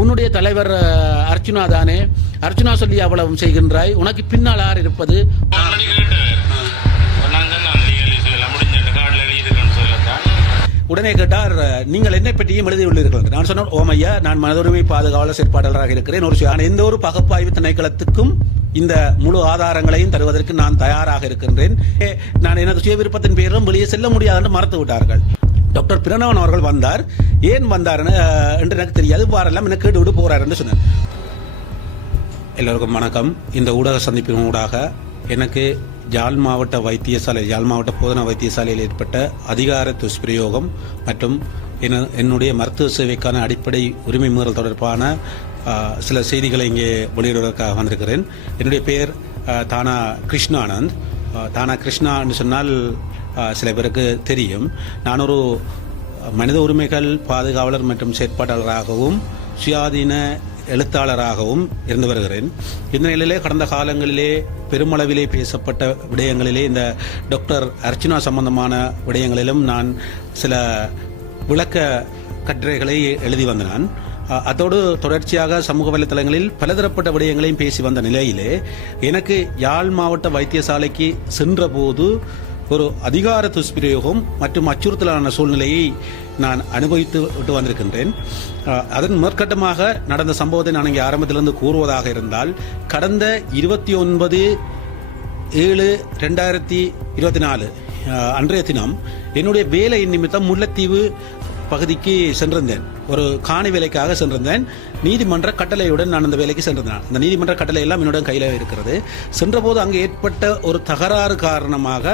உன்னுடைய தலைவர் அர்ச்சுனா தானே, அர்ச்சுனா சொல்லி அவ்வளவும் செய்கின்றாய், உனக்கு பின்னால் யார் இருப்பது? உடனே கேட்டார், நீங்கள் என்னை பற்றியும் எழுதியுள்ளீர்கள். நான் சொன்னேன், ஓமையா, நான் மனித உரிமை பாதுகாவலர் செயற்பாட்டாளராக இருக்கிறேன். எந்த ஒரு பகுப்பாய்வு திணைக்களத்துக்கும் இந்த முழு ஆதாரங்களையும் தருவதற்கு நான் தயாராக இருக்கின்றேன். நான் எனது சுய விருப்பத்தின் பேரிலும் வெளியே செல்ல முடியாது என்று மறுத்து விட்டார்கள். டாக்டர் பிரணவன் அவர்கள் வந்தார். ஏன் வந்தார் என்று எனக்கு தெரியாது. வாரெல்லாம் எனக்கு கேட்டு விட்டு போறார் என்று சொன்னார். எல்லோருக்கும் வணக்கம். இந்த ஊடக சந்திப்பின் ஊடாக எனக்கு யாழ் மாவட்ட வைத்தியசாலை, யாழ் மாவட்ட போதனா வைத்தியசாலையில் ஏற்பட்ட அதிகார துஷ்பிரயோகம் மற்றும் என்னுடைய மருத்துவ சேவைக்கான அடிப்படை உரிமை மீறல் தொடர்பான சில செய்திகளை இங்கே வெளியிடுவதற்காக வந்திருக்கிறேன். என்னுடைய பெயர் தானா கிருஷ்ணானந்த். தானா கிருஷ்ணா என்று சொன்னால் சில பேருக்கு தெரியும். நான் ஒரு மனித உரிமைகள் பாதுகாவலர் மற்றும் செயற்பாட்டாளராகவும் சுயாதீன எழுத்தாளராகவும் இருந்து வருகிறேன். இந்த நிலையிலே கடந்த காலங்களிலே பெருமளவிலே பேசப்பட்ட விடயங்களிலே இந்த டாக்டர் அர்ச்சுனா சம்பந்தமான விடயங்களிலும் நான் சில விளக்க கட்டுரைகளை எழுதி வந்தேன். அதோடு தொடர்ச்சியாக சமூக வலைத்தளங்களில் பலதரப்பட்ட விடயங்களையும் பேசி வந்த நிலையிலே எனக்கு யாழ் மாவட்ட வைத்தியசாலைக்கு சென்ற போது ஒரு அதிகார துஷ்பிரயோகம் மற்றும் அச்சுறுத்தலான சூழ்நிலையை நான் அனுபவித்து விட்டு வந்திருக்கின்றேன். அதன் மேற்கட்டமாக நடந்த சம்பவத்தை நான் இங்கே ஆரம்பத்திலிருந்து கூறுவதாக இருந்தால், கடந்த 29/7/2024 அன்றைய தினம் என்னுடைய வேலை நிமித்தம் முல்லைத்தீவு பகுதிக்கு சென்றிருந்தேன். ஒரு காணி வேலைக்காக சென்றிருந்தேன். நீதிமன்ற கட்டளையுடன் நான் அந்த வேலைக்கு சென்றிருந்தேன். அந்த நீதிமன்ற கட்டளை எல்லாம் என்னுடன் கையில் இருக்கிறது. சென்றபோது அங்கே ஏற்பட்ட ஒரு தகராறு காரணமாக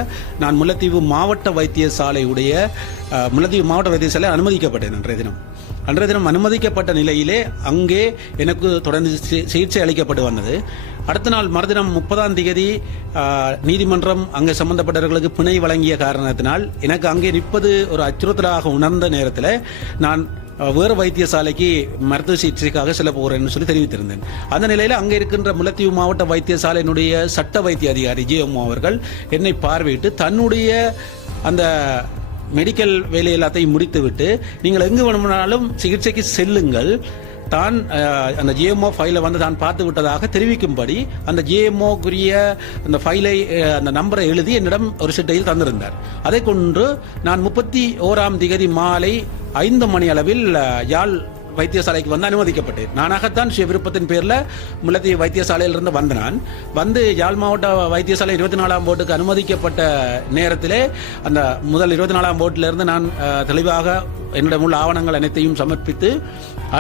நான் முல்லைத்தீவு மாவட்ட வைத்தியசாலையுடைய அனுமதிக்கப்பட்டேன். அன்றைய தினம் அனுமதிக்கப்பட்ட நிலையிலே அங்கே எனக்கு தொடர்ந்து சிகிச்சை அளிக்கப்பட்டு வந்தது. அடுத்த நாள் மறுதினம் 30ஆம் தேதி நீதிமன்றம் அங்கே சம்பந்தப்பட்டவர்களுக்கு பிணை வழங்கிய காரணத்தினால் எனக்கு அங்கே நிற்பது ஒரு அச்சுறுத்தலாக உணர்ந்த நேரத்தில் நான் வேறு வைத்தியசாலைக்கு மருத்துவ சிகிச்சைக்காக செல்ல போகிறேன்னு சொல்லி தெரிவித்திருந்தேன். அந்த நிலையில் அங்கே இருக்கின்ற முல்லைத்தீவு மாவட்ட வைத்தியசாலையினுடைய சட்ட வைத்திய அதிகாரி ஜிஎம்ஓ அவர்கள் என்னை பார்வையிட்டு தன்னுடைய அந்த மெடிக்கல் வேலை எல்லாத்தையும் முடித்துவிட்டு, நீங்கள் எங்கு வேணுமானாலும் சிகிச்சைக்கு செல்லுங்கள், தான் அந்த ஜிஎம்ஓ ஃபைலை வந்து தான் பார்த்து விட்டதாக தெரிவிக்கும்படி அந்த ஜிஎம்ஓக்குரிய அந்த ஃபைலை, அந்த நம்பரை எழுதி என்னிடம் ஒரு சிட்டையில் தந்திருந்தார். அதை கொண்டு நான் 31ஆம் தேதி மாலை 5 மணி அளவில் யாழ் வைத்தியசாலைக்கு வந்து அனுமதிக்கப்பட்டேன். நானாகத்தான் சுய விருப்பத்தின் பேரில் முல்லைத்தீவு வைத்தியசாலையிலிருந்து வந்தேன். வந்து யாழ் மாவட்ட வைத்தியசாலை 24ஆம் போர்டுக்கு அனுமதிக்கப்பட்ட நேரத்திலே அந்த முதல் 24ஆம் போர்டிலிருந்து நான் தெளிவாக என்னிடம் உள்ள ஆவணங்கள் அனைத்தையும் சமர்ப்பித்து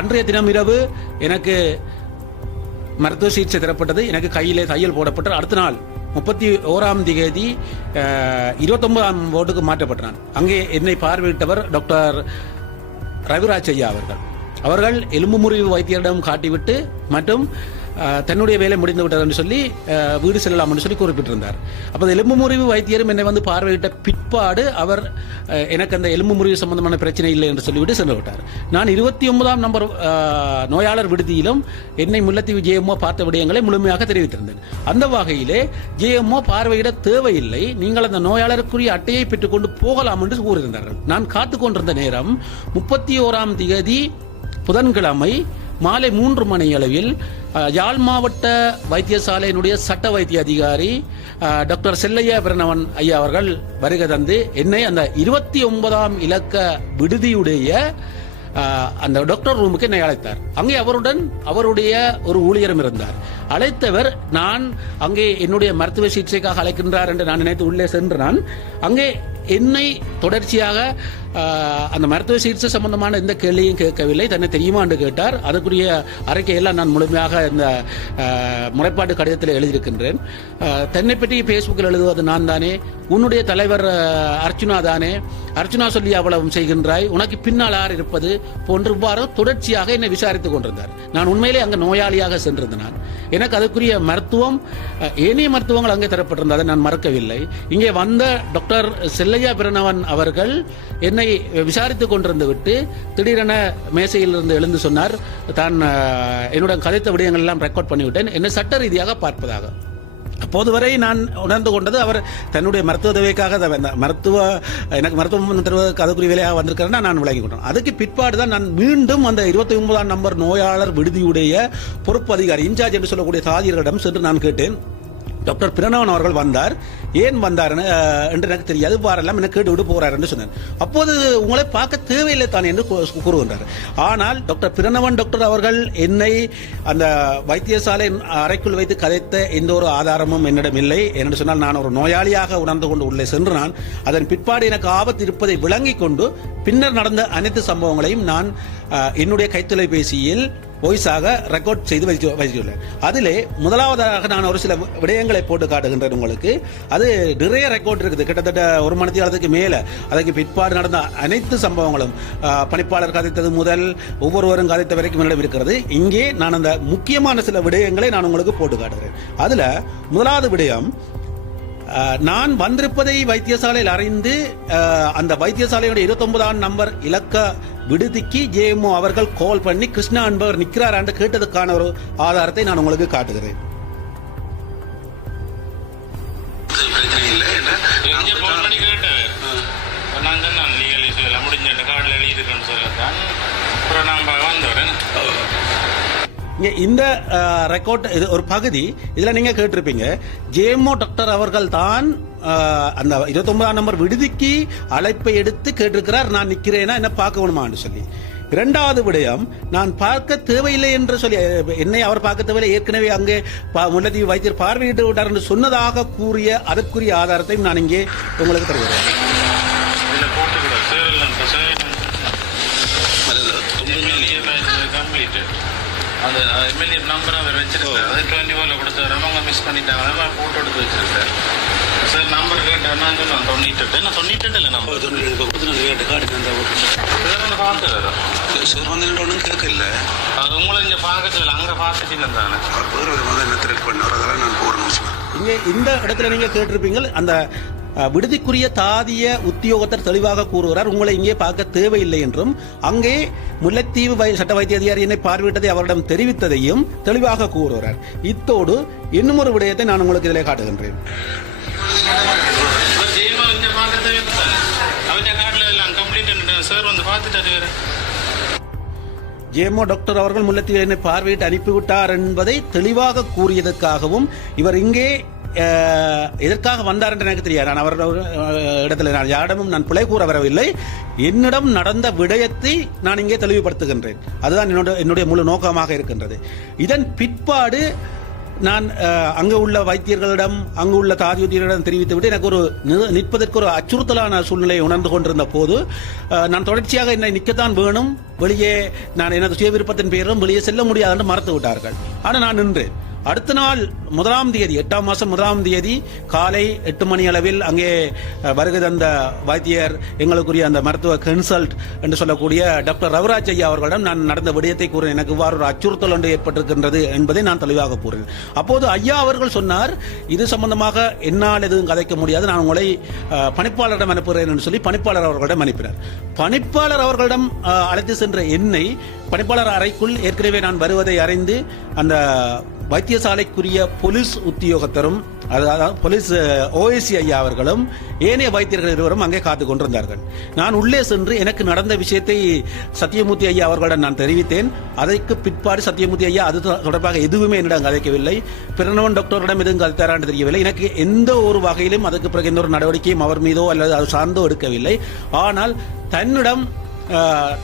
அன்றைய தினம் இரவு எனக்கு மருத்துவ சிகிச்சை தரப்பட்டது. எனக்கு கையிலே தையல் போடப்பட்டு அடுத்த நாள் 31ஆம் தேதி 29ஆம் போர்டுக்கு மாற்றப்பட்டான். அங்கே என்னை பார்வையிட்டவர் டாக்டர் ரவிராஜ் ஐயா அவர்கள் எலும்பு முறிவு வைத்தியரிடம் காட்டிவிட்டு மற்றும் தன்னுடைய வேலை முடிந்து விட்டார் என்று சொல்லி வீடு செல்லலாம் என்று சொல்லி குறிப்பிட்டிருந்தார். அப்போ எலும்பு முறிவு வைத்தியரும் என்னை வந்து பார்வையிட்ட பிற்பாடு அவர் எனக்கு அந்த எலும்பு முறிவு சம்பந்தமான பிரச்சனை இல்லை என்று சொல்லிவிட்டு சென்று விட்டார். நான் 29ஆம் நம்பர் நோயாளர் விடுதியிலும் என்னை முல்லைத்தீவு ஜேஎம்ஓ பார்த்த விடயங்களை முழுமையாக தெரிவித்திருந்தேன். அந்த வகையிலே ஜேஎம்ஓ பார்வையிட தேவையில்லை, நீங்கள் அந்த நோயாளருக்குரிய அட்டையை பெற்றுக்கொண்டு போகலாம் என்று கூறியிருந்தார்கள். நான் காத்து கொண்டிருந்த நேரம் 31ஆம் தேதி புதன்கிழமை மாலை 3 மணி அளவில் யாழ் மாவட்ட வைத்தியசாலையினுடைய சட்ட வைத்திய அதிகாரி டாக்டர் செல்லையா பிரணவன் ஐயா அவர்கள் வருகை தந்து என்னை அந்த 29ஆம் இலக்க விடுதியுடைய அந்த டாக்டர் ரூமுக்கு என்னை அழைத்தார். அங்கே அவருடைய ஒரு ஊழியரும் இருந்தார். அழைத்தவர் நான் அங்கே என்னுடைய மருத்துவ சிகிச்சைக்காக அழைக்கின்றார் என்று நான் நினைத்து உள்ளே சென்று நான் அங்கே என்னை தொடர்ச்சியாக அந்த மருத்துவ சிகிச்சை சம்பந்தமான எந்த கேள்வியும் கேட்கவில்லை. தன்னை தெரியுமா என்று கேட்டார். அதுக்குரிய அறிக்கையெல்லாம் நான் முழுமையாக இந்த முறைப்பாட்டு கடிதத்தில் எழுதியிருக்கின்றேன். தன்னை பற்றி பேஸ்புக்கில் எழுதுவது நான் தானே, உன்னுடைய தலைவர் அர்ச்சுனா தானே, அர்ச்சுனா சொல்லி அவ்வளவும் செய்கின்றாய், உனக்கு பின்னால் யார் இருப்பது போன்று தொடர்ச்சியாக என்னை விசாரித்துக் கொண்டிருந்தார். நான் உண்மையிலே அங்கே நோயாளியாக சென்றிருந்தேன். எனக்கு அதுக்குரிய மருத்துவம், ஏனைய மருத்துவங்கள் அங்கே தரப்பட்டிருந்ததை நான் மறக்கவில்லை. இங்கே வந்த டாக்டர் செல்லையா பிரணவன் அவர்கள் என்னை விசாரித்துக் கொண்டிருந்து விட்டு திடீரென மேசையிலிருந்து எழுந்து சொன்னார், தான் என்னுடன் கதைத்த விடயங்கள் எல்லாம் ரெக்கார்ட் பண்ணிவிட்டேன், என்னை சட்ட ரீதியாக பார்ப்பதாக. அப்போது வரை நான் உணர்ந்து கொண்டது அவர் தன்னுடைய மருத்துவ தேவைக்காக எனக்கு மருத்துவம் தருவதற்கு அதுக்குரிய வேலையாக வந்திருக்கிறேன்னா நான் விளங்கி கொண்டேன். அதுக்கு பிற்பாடு தான் நான் மீண்டும் அந்த 29ஆம் நம்பர் நோயாளர் விடுதியுடைய பொறுப்பு அதிகாரி இன்சார்ஜ் என்று சொல்லக்கூடிய தாதியர்களிடம் சென்று நான் கேட்டேன், டாக்டர் பிரணவன் அவர்கள் வந்தார், ஏன் வந்தார் என்று எனக்கு தெரியாது, வாரெல்லாம் என்ன கேட்டு விட்டு போறார் என்று சொன்னார். அப்போது உங்களை பார்க்க தேவையில்லை தான் என்று கூறுகின்றார். ஆனால் டாக்டர் பிரணவன் டாக்டர் அவர்கள் என்னை அந்த வைத்தியசாலை அறைக்குள் வைத்து கதைத்த எந்த ஒரு ஆதாரமும் என்னிடம் இல்லை என்று சொன்னால், நான் ஒரு நோயாளியாக உணர்ந்து கொண்டு உள்ளே சென்று நான் அதன் பிற்பாடு எனக்கு ஆபத்து இருப்பதை விளங்கிக் கொண்டு பின்னர் நடந்த அனைத்து சம்பவங்களையும் நான் என்னுடைய கைத்தொலைபேசியில் வாய்ஸாக ரெக்கார்ட் செய்து வைத்துள்ளேன். அதிலே முதலாவதாக நான் ஒரு சில விடயங்களை போட்டு காட்டுகின்றேன் உங்களுக்கு. அது நிறைய ரெக்கார்ட் இருக்குது, கிட்டத்தட்ட 1 மணி நேரத்துக்கு மேலே. அதுக்கு பிற்பாடு நடந்த அனைத்து சம்பவங்களும் பணிப்பாளர் கதைத்தது முதல் ஒவ்வொருவரும் கதைத்த வரைக்கும் என்னிடம் இருக்கிறது. இங்கே நான் அந்த முக்கியமான சில விடயங்களை நான் உங்களுக்கு போட்டு காட்டுகிறேன். அதில் முதலாவது விடயம், நான் வந்திருப்பதை வைத்தியசாலையில் அறிந்து அந்த வைத்தியசாலையோட 29ஆம் நம்பர் இலக்க விடுதிக்கு ஜேஎம்ஓ அவர்கள் கால் பண்ணி கிருஷ்ணா என்பவர் நிற்கிறார் என்று கேட்டதுக்கான ஒரு ஆதாரத்தை நான் உங்களுக்கு காட்டுகிறேன். இந்த ரெக்கார்ட் இது ஒரு பகுதி. இதுல நீங்க கேட்டிருப்பீங்க, ஜேஎம்ஓ டாக்டர் அவர்கள் தான் அந்த 29ஆம் நம்பர் விடுதிக்கு அழைப்பை எடுத்து கேட்டிருக்கிறார், நான் நிக்கிறேனா என்ன பார்க்க வேணுமான்னு சொல்லி. இரண்டாவது விடயம், நான் பார்க்க தேவையில்லை என்று சொல்லி என்னை அவர் பார்க்க தேவையில்லை, ஏற்கனவே அங்கே முல்லைத்தீவு வைத்தியர் பார்வையிட்டு விட்டார் என்று சொன்னதாக கூறிய அதற்குரிய ஆதாரத்தையும் நான் இங்கே உங்களுக்கு தருகிறேன். அந்த எம்எல்ஏ நம்பர் அவர் வச்சிருக்காரு, அது 24 கொடுத்தாரு, அவங்க மிஸ் பண்ணிட்டாங்க, போட்டோ எடுத்து வச்சிருக்காரு. சார் நம்பர் கேட்டேன், நான் சொன்னேன் 98, நான் 98 இல்லை நம்பர் 98 கார்டு வந்து பார்த்துறாரு சார், வந்து ஒன்றும் கேட்கல. அது உங்களை இங்கே பார்க்கல, அங்கே பார்த்துட்டு தானே என்ன த்ரெட் பண்ணார், அதெல்லாம் நான் போடணும் சார். இங்கே இந்த இடத்துல நீங்க கேட்டிருப்பீங்க, அந்த விடுதிக்குரிய தாதிய உத்தியோகத்தர் தெளிவாக கூறுகிறார், உங்களை இங்கே பார்க்க தேவையில்லை என்றும், அங்கே முல்லைத்தீவு சட்ட வைத்திய அதிகாரி என்னை பார்வையிட்டதை அவரிடம் தெரிவித்ததையும் தெளிவாக கூறுகிறார். இத்தோடு இன்னும் ஒரு விடயத்தை நான் உங்களுக்கு இதிலே காட்டுகின்றேன். ஜேஎம்ஓ டாக்டர் அவர்கள் முல்லைத்தீவு என்னை பார்வையிட்டு அனுப்பிவிட்டார் என்பதை தெளிவாக கூறியதற்காகவும் இவர் இங்கே எதற்காக வந்தார் என்று எனக்கு தெரியாது. நான் அவரோட இடத்துல நான் யாரிடமும் நான் பிழை கூற வரவில்லை, என்னிடம் நடந்த விடயத்தை நான் இங்கே தெளிவுபடுத்துகின்றேன். அதுதான் என்னுடைய முழு நோக்கமாக இருக்கின்றது. இதன் பிற்பாடு நான் அங்கு உள்ள வைத்தியர்களிடம் அங்கு உள்ள தாதியுத்தியர்களிடம் தெரிவித்துவிட்டு எனக்கு ஒரு நிற்பதற்கு ஒரு அச்சுறுத்தலான சூழ்நிலையை உணர்ந்து கொண்டிருந்த போது நான் தொடர்ச்சியாக என்னை நிற்கத்தான் வேணும், வெளியே நான் எனது சுய விருப்பத்தின் பேரும் வெளியே செல்ல முடியாது என்று மறுத்து விட்டார்கள். ஆனால் நான் நின்றேன். அடுத்த நாள் 1ஆம் தேதி 8ஆம் மாதம் 1ஆம் தேதி காலை 8 மணி அளவில் அங்கே வருகை தந்த வைத்தியர் எங்களுக்குரிய அந்த மருத்துவ கன்சல்ட் என்று சொல்லக்கூடிய டாக்டர் ரவிராஜ் ஐயா அவர்களிடம் நான் நடந்த விடயத்தை கூறினேன். எனக்கு இவ்வாறு ஒரு அச்சுறுத்தல் ஒன்று ஏற்பட்டிருக்கின்றது என்பதை நான் தெளிவாக கூறினேன். அப்போது ஐயா அவர்கள் சொன்னார், இது சம்பந்தமாக என்னால் எதுவும் கதைக்க முடியாது, நான் உங்களை பணிப்பாளரிடம் அனுப்புகிறேன் என்று சொல்லி பணிப்பாளர் அவர்களிடம் அனுப்பினார். பணிப்பாளர் அவர்களிடம் அழைத்து சென்ற என்னை பணிப்பாளர் அறைக்குள் ஏற்கனவே நான் வருவதை அறிந்து அந்த வைத்தியசாலைக்குரிய போலீஸ் உத்தியோகத்தரும், அதாவது போலீஸ் ஓஎஸ்சி ஐயா அவர்களும் ஏனைய வைத்தியர்கள் இருவரும் அங்கே காத்து கொண்டிருந்தார்கள். நான் உள்ளே சென்று எனக்கு நடந்த விஷயத்தை சத்தியமூர்த்தி ஐயா அவர்களிடம் நான் தெரிவித்தேன். அதற்கு பிற்பாடு சத்தியமூர்த்தி ஐயா அது தொடர்பாக எதுவுமே என்னிடம் கதைக்கவில்லை. பிரணவன் டாக்டரிடம் எதுவும் கதைத்தாரான்னு தெரியவில்லை. எனக்கு எந்த ஒரு வகையிலும் அதுக்கு பிறகு எந்த ஒரு நடவடிக்கையும் அவர் மீதோ அல்லது அது சார்ந்தோ எடுக்கவில்லை. ஆனால் தன்னிடம்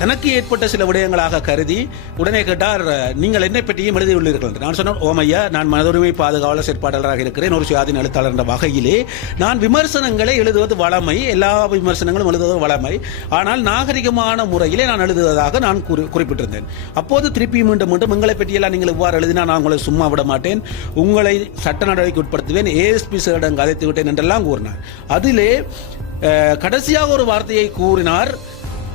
தனக்கு ஏற்பட்ட சில விடயங்களாக கருதி உடனே கேட்டார், நீங்கள் என்னை பற்றியும் எழுதியுள்ளீர்கள். நான் சொன்னேன், ஓமையா, நான் மனதுரிமை பாதுகாவலர் செயற்பாட்டாளராக இருக்கிறேன், ஒரு சுயாதீன எழுத்தாளர் என்ற வகையிலே நான் விமர்சனங்களை எழுதுவது வளமை, எல்லா விமர்சனங்களும் எழுதுவது வளமை, ஆனால் நாகரிகமான முறையிலே நான் எழுதுவதாக நான் குறிப்பிட்டிருந்தேன். அப்போது திருப்பி மீண்டும் எங்களை பற்றியெல்லாம் நீங்கள் இவ்வாறு எழுதினா நான் உங்களை சும்மா விட மாட்டேன், உங்களை சட்ட நடவடிக்கை உட்படுத்துவேன், ஏஎஸ்பி சாரிடம் கதைத்து விட்டேன் என்றெல்லாம் கூறினார். அதிலே கடைசியாக ஒரு வார்த்தையை கூறினார்,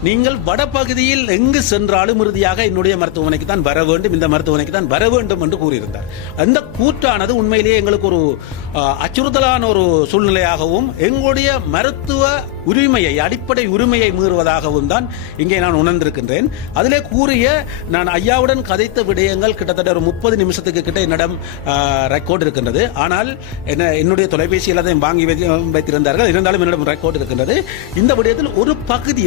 நீங்கள் வடபகுதியில் எங்கு சென்றாலும் இறுதியாக என்னுடைய மருத்துவமனைக்கு தான் வர வேண்டும், இந்த மருத்துவமனைக்கு தான் வர வேண்டும் என்று கூறியிருந்தார். அந்த கூற்றானது உண்மையிலேயே எங்களுக்கு ஒரு அச்சுறுத்தலான ஒரு சூழ்நிலையாகவும் எங்களுடைய மருத்துவ உரிமையை, அடிப்படை உரிமையை மீறுவதாகவும் தான் இங்கே நான் உணர்ந்திருக்கின்றேன். அதிலே கூறிய நான் ஐயாவுடன் கதைத்த விடயங்கள் கிட்டத்தட்ட ஒரு 30 நிமிஷத்துக்கு கிட்ட என்னிடம் ரெக்கார்ட் இருக்கின்றது. ஆனால் என்னுடைய தொலைபேசியில் அதை வாங்கி வைத்திருந்தார்கள். இருந்தாலும் என்னிடம் ரெக்கார்ட் இருக்கின்றது. இந்த விடயத்தில்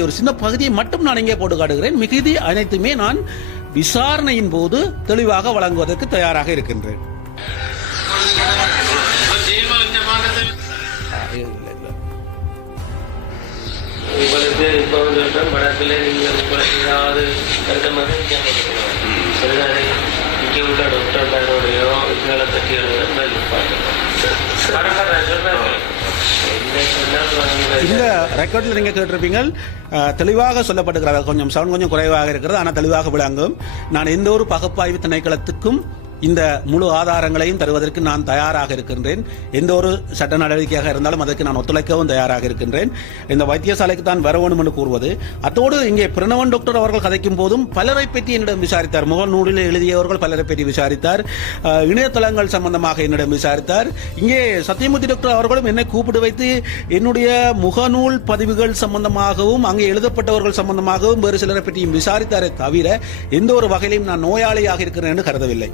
ஒரு சின்ன பகுதியை மட்டும் நான் இங்கே போட்டு காட்டுகிறேன். மிகுதி அனைத்துமே நான் விசாரணையின் போது தெளிவாக வழங்குவதற்கு தயாராக இருக்கின்றேன். உங்களுக்கு இப்போ சொல்கிறேன், படத்தில் நீங்கள் ஏதாவது கருத்தமாக சரிதானே இங்கே உள்ள டாக்டர்களோடையோ இதுகளை பற்றி இந்த ரெக்கார்டில் நீங்கள் கேட்டிருப்பீங்க, தெளிவாக சொல்லப்பட்டுக்கிறது. கொஞ்சம் சவுண்ட் கொஞ்சம் குறைவாக இருக்கிறது, ஆனால் தெளிவாக விளங்கும். நான் எந்த ஒரு பகுப்பாய்வு திணைக்களத்துக்கும் இந்த முழு ஆதாரங்களையும் தருவதற்கு நான் தயாராக இருக்கின்றேன். எந்த ஒரு சட்ட நடவடிக்கையாக இருந்தாலும் அதற்கு நான் ஒத்துழைக்கவும் தயாராக இருக்கின்றேன். இந்த வைத்தியசாலைக்கு தான் வர வேண்டும் என்று கூறுவது. அத்தோடு இங்கே பிரணவன் டாக்டர் அவர்கள் கதைக்கும் போதும் பலரை பற்றி என்னிடம் விசாரித்தார். முகநூலில் எழுதியவர்கள் பலரை பற்றி விசாரித்தார். இணையதளங்கள் சம்பந்தமாக என்னிடம் விசாரித்தார். இங்கே சத்தியமூர்த்தி டாக்டர் அவர்களும் என்னை கூப்பிட்டு வைத்து என்னுடைய முகநூல் பதிவுகள் சம்பந்தமாகவும் அங்கே எழுதப்பட்டவர்கள் சம்பந்தமாகவும் வேறு சிலரை பற்றியும் விசாரித்தாரே தவிர எந்த ஒரு வகையிலும் நான் நோயாளியாக இருக்கிறேன் என்று கருதவில்லை.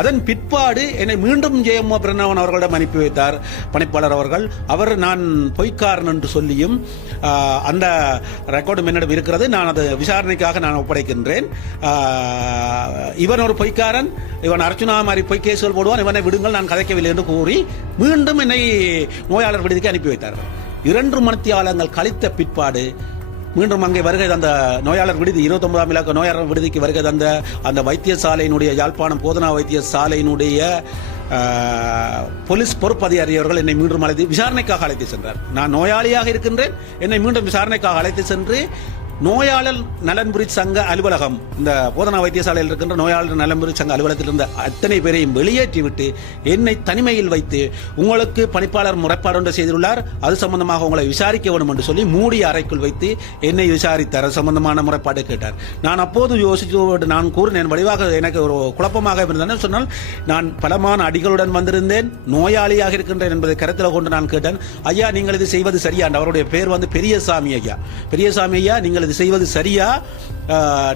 அதன் பிற்பாடு என்னை மீண்டும் ஜெயம்மா பிரணவன் அவர்களிடம் அனுப்பி வைத்தார் பணிப்பாளர் அவர்கள். அவர் நான் பொய்க்காரன் என்று சொல்லியும் அந்த ரெக்கார்டும் என்னிடம் இருக்கிறது. நான் அது விசாரணைக்காக நான் ஒப்படைக்கின்றேன். இவன் ஒரு பொய்க்காரன், இவன் அர்ச்சுனா மாதிரி பொய் கேசுகள் போடுவான், இவனை விடுங்கள், நான் கதைக்கவில்லை என்று கூறி மீண்டும் என்னை நோயாளர் விடுதிக்கு அனுப்பி வைத்தார்கள். 2 மணித்தியாலங்கள் கழித்த பிற்பாடு மீண்டும் அங்கே வருகை தந்த நோயாளர் விடுதி 29ஆம் இலக்க நோயாளர் விடுதிக்கு வருகை தந்த அந்த வைத்தியசாலையினுடைய யாழ்ப்பாணம் போதனா வைத்தியசாலையினுடைய போலீஸ் பொறுப்பு அதிகாரியவர்கள் என்னை மீண்டும் விசாரணைக்காக அழைத்து சென்றார். நான் நோயாளியாக இருக்கின்றேன், என்னை மீண்டும் விசாரணைக்காக அழைத்து சென்று நோயாளர் நலன்புரி சங்க அலுவலகம், இந்த போதனா வைத்தியசாலையில் இருக்கின்ற நோயாளர் நலன்புரி சங்க அலுவலகத்தில் இருந்த அத்தனை பேரையும் வெளியேற்றிவிட்டு என்னை தனிமையில் வைத்து உங்களுக்கு பணிப்பாளர் முறைப்பாடு ஒன்று செய்துள்ளார், அது சம்பந்தமாக உங்களை விசாரிக்க வேண்டும் என்று சொல்லி மூடிய அறைக்குள் வைத்து என்னை விசாரித்தார். அது சம்பந்தமான முறைப்பாடு கேட்டார். நான் அப்போது யோசித்து நான் கூறினேன், வடிவாக எனக்கு ஒரு குழப்பமாக இருந்தேன். சொன்னால் நான் பலமான அடிகளுடன் வந்திருந்தேன், நோயாளியாக இருக்கின்றேன் என்பதை கருத்தில் கொண்டு நான் கேட்டேன். ஐயா, நீங்கள் இது செய்வது சரியா? அவருடைய பேர் பெரியசாமி ஐயா. பெரியசாமி ஐயா, நீங்கள் இது செய்வது சரியா?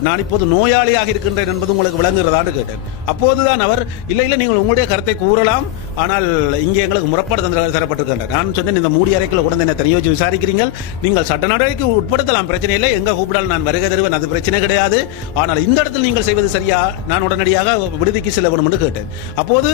நான் இப்போது நோயாளியாக இருக்கின்றேன் என்பது உங்களுக்கு விளங்குகிறதான்னு கேட்டேன். அப்போதுதான் அவர் இல்லை நீங்கள் உங்களுடைய கருத்தை கூறலாம், ஆனால் இங்கே எங்களுக்கு முறைப்பாடு தரப்பட்டிருக்கின்றனர். நான் சொன்னேன், இந்த மூடி அறைக்குள்ள உடனே என்ன தனியோச்சு விசாரிக்கிறீர்கள், நீங்கள் சட்ட நடவடிக்கை உட்படுத்தலாம், பிரச்சனை இல்லை, எங்க கூப்பிடால் நான் வருகை தருவேன், அது பிரச்சனை கிடையாது. ஆனால் இந்த இடத்தில் நீங்கள் செய்வது சரியா? நான் உடனடியாக விடுதிக்கு செல்ல வேண்டும் என்று கேட்டேன். அப்போது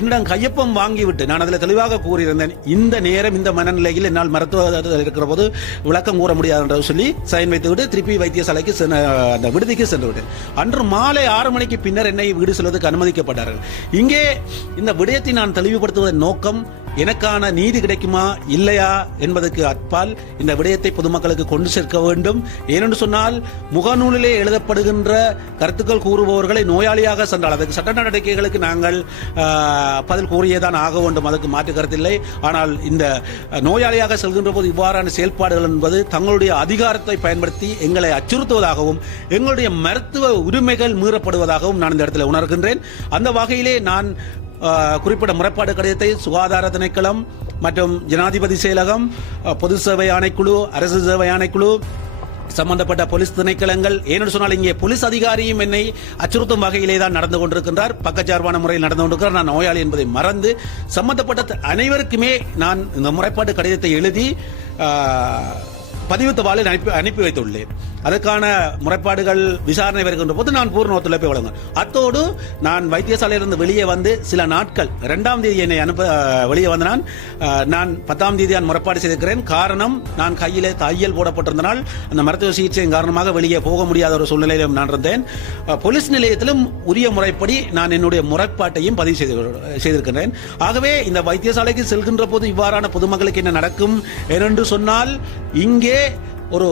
என்னிடம் கையொப்பம் வாங்கிவிட்டு நான் அதில் தெளிவாக கூறியிருந்தேன், இந்த நேரம் இந்த மனநிலையில் என்னால் மருத்துவ இருக்கிற போது விளக்கம் கூற முடியாது என்று சொல்லி சைன் வைத்துவிட்டு திருப்பி வைத்தியசாலைக்கு அந்த விடுதிக்கு சென்று விட்டேன். அன்று மாலை 6 மணிக்கு பின்னர் என்னை வீடு செல்வதற்கு அனுமதிக்கப்பட்டார்கள். இங்கே இந்த விடயத்தை நான் தெளிவுபடுத்துவதன் நோக்கம், எனக்கான நீதி கிடைக்குமா இல்லையா என்பதற்கு அப்பால் இந்த விடயத்தை பொதுமக்களுக்கு கொண்டு சேர்க்க வேண்டும். ஏனென்று சொன்னால் முகநூலிலே எழுதப்படுகின்ற கருத்துக்கள் கூறுபவர்களை நோயாளியாக சென்றால் அதற்கு சட்ட நடவடிக்கைகளுக்கு நாங்கள் பதில் கூறியேதான் ஆக வேண்டும், அதற்கு மாற்று கருத்தில்லை. ஆனால் இந்த நோயாளியாக செல்கின்ற போது இவ்வாறான செயல்பாடுகள் என்பது தங்களுடைய அதிகாரத்தை பயன்படுத்தி எங்களை அச்சுறுத்துவதாகவும் எங்களுடைய மருத்துவ உரிமைகள் மீறப்படுவதாகவும் நான் இந்த இடத்தில் உணர்கின்றேன். அந்த வகையிலே நான் குறிப்பிட்ட முறைப்பாடு கடிதத்தை சுகாதார திணைக்களம் மற்றும் ஜனாதிபதி செயலகம், பொது சேவை ஆணைக்குழு, அரசு சேவை ஆணைக்குழு, சம்பந்தப்பட்ட போலீஸ் திணைக்களங்கள், ஏனென்று சொன்னால் இங்கே போலீஸ் அதிகாரியும் என்னை அச்சுறுத்தும் வகையிலே தான் நடந்து கொண்டிருக்கின்றார், பக்கச்சார்பான முறையில் நடந்து கொண்டிருக்கிறார். நான் நோயாளி என்பதை மறந்து சம்பந்தப்பட்ட அனைவருக்குமே நான் இந்த முறைப்பாடு கடிதத்தை எழுதி பதிவு தபாலில் அனுப்பி வைத்துள்ளேன். அதற்கான முறைப்பாடுகள் விசாரணை வருகின்ற போது நான் பூர்ண ஒத்துழைப்பை வழங்குவேன். அத்தோடு நான் வைத்தியசாலையிலிருந்து வெளியே வந்து சில நாட்கள் 2ஆம் தேதி என்னை வெளியே வந்த நான் 10ஆம் தேதி முறைப்பாடு செய்திருக்கிறேன். காரணம், நான் கையிலே தையல் போடப்பட்டிருந்தனால் அந்த மருத்துவ சிகிச்சையின் காரணமாக வெளியே போக முடியாத ஒரு சூழ்நிலையிலும் நான் இருந்தேன். போலீஸ் நிலையத்திலும் உரிய முறைப்படி நான் என்னுடைய முறைப்பாட்டையும் பதிவு செய்திருக்கிறேன். ஆகவே இந்த வைத்தியசாலைக்கு செல்கின்ற போது இவ்வாறான பொதுமக்களுக்கு என்ன நடக்கும் என்று சொன்னால், இங்கே ஒரு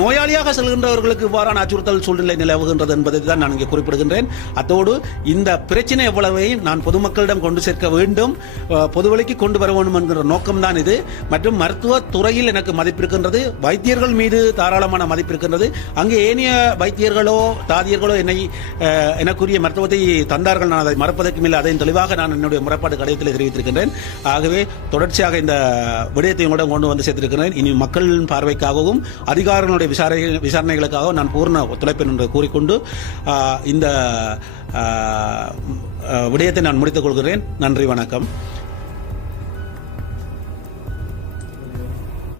நோயாளியாக செல்கின்றவர்களுக்கு இவ்வாறான அச்சுறுத்தல் சூழ்நிலை நிலவுகின்றது என்பதை தான் நான் இங்கே குறிப்பிடுகின்றேன். அத்தோடு இந்த பிரச்சனை எவ்வளவையும் நான் பொதுமக்களிடம் கொண்டு சேர்க்க வேண்டும், பொதுவெளிக்கு கொண்டு வர வேண்டும் என்கிற நோக்கம்தான் இது. மற்றும் மருத்துவ துறையில் எனக்கு மதிப்பு இருக்கின்றது, வைத்தியர்கள் மீது தாராளமான மதிப்பு இருக்கின்றது. அங்கே ஏனைய வைத்தியர்களோ தாதியர்களோ எனக்குரிய மருத்துவத்தை தந்தார்கள், நான் அதை மறப்பதற்கு இல்லை. அதை தெளிவாக நான் என்னுடைய முறைப்பாடு கடிதத்தில் தெரிவித்திருக்கின்றேன். ஆகவே தொடர்ச்சியாக இந்த விடயத்தை உங்களிடம் கொண்டு வந்து சேர்த்திருக்கிறேன். இனி மக்களின் பார்வைக்காகவும் அதிகாரிகளுடைய விசாரணைகளுக்காகவும் நான் பூர்ண ஒத்துழைப்பேன் என்று கூறிக்கொண்டு இந்த விடயத்தை நான் முடித்துக் கொள்கிறேன். நன்றி, வணக்கம்.